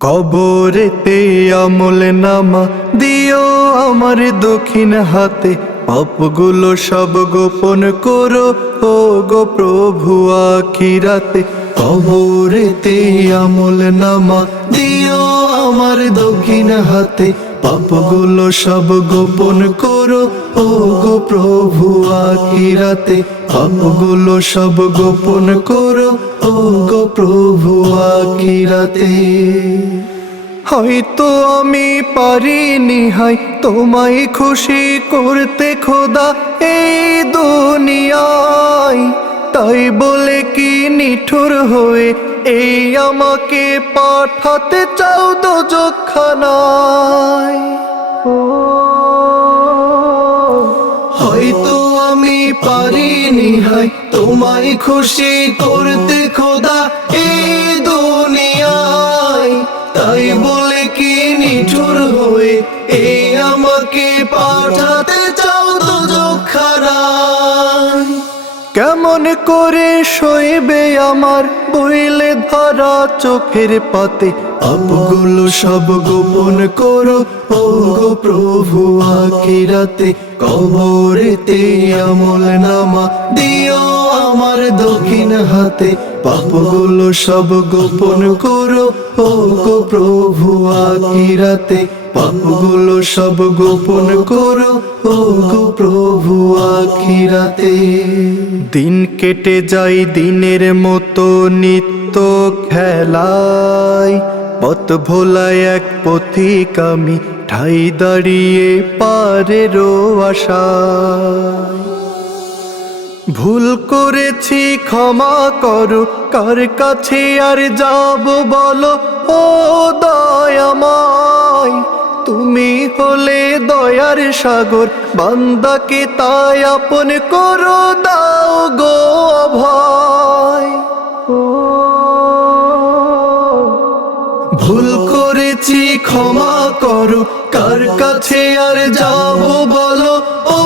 কবরেতে আমল নামা দিও আমার দক্ষিণ হাতে, পাপগুলো সব গোপন করো ও গো প্রভু আখিরাতে। কবরেতে আমল নামা দিও আমার দক্ষিণ হাতে, পাপগুলো সব গোপন করো ও গো প্রভু আখিরাতে। পাপগুলো সব গোপন করো ও গো প্রভু আখিরাতে। হয়তো আমি পারিনি হাই তোমায় খুশি করতে খোদা এই দুনিয়ায়, তাই বলে কি নিঠুর হয়ে এই আমাকে পাঠাতে চাও দোজখখানায়। হয়তো আমি পারিনি হাই তোমায় খুশি করতে খোদা এই দুনিয়ায়, তাই বলে কি নিঠুর হয়ে এই আমাকে পাঠাতে চাও দোজখখানায়। কেমন করে সইবে আমার বইলে ধরা চোখের পাতে, পাপগুলো সব গোপন করো ও গো প্রভু আখিরাতে। কবরেতে আমল নামা দিও আমার দক্ষিণ হাতে, পাপগুলো সব গোপন করো ও গো প্রভু আখিরাতে। পাপগুলো সব গোপন করো ও গো প্রভু আখিরাতে। দিন কেটে যায় দিনের মতো নিত্য খেলায়, পথ ভোলায় এক পথিক আমি ঠাই দাঁড়িয়ে পারেরও আশায়। ভুল করেছি ক্ষমা করো, কার কাছে আর যাব বলো ও দয়াময়। তুমি হলে দয়ার সাগর, বান্দাকে তাই আপন করো দাও গো অভয়। ভুল করেছি ক্ষমা করো, কার কাছে আর যাব বলো ও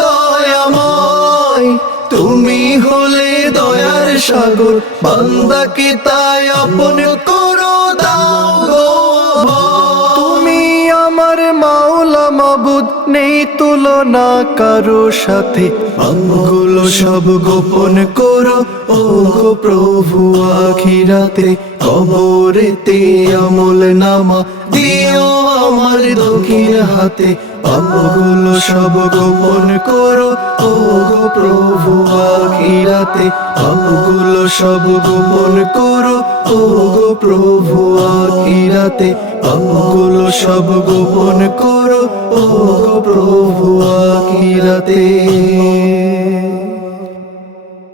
দয়াময়। তুমি হলে দয়ার সাগর, বান্দাকে তাই আপন করো দাও গো অভয়। তুমি আমার মাওলা মাবুদ, নেই তুলনা কারো সাথে, পাপগুলো সব গোপন করো ও গো প্রভু আখিরাতে। কবরেতে আমল নামা দিও আমার দক্ষিণ হাতে, পাপগুলো সব গোপন করো ও গো প্রভু আখিরাতে। পাপগুলো সব গোপন করো ও গো প্রভু আখিরাতে। পাপগুলো সব গোপন করো ও গো প্রভু আখিরাতে।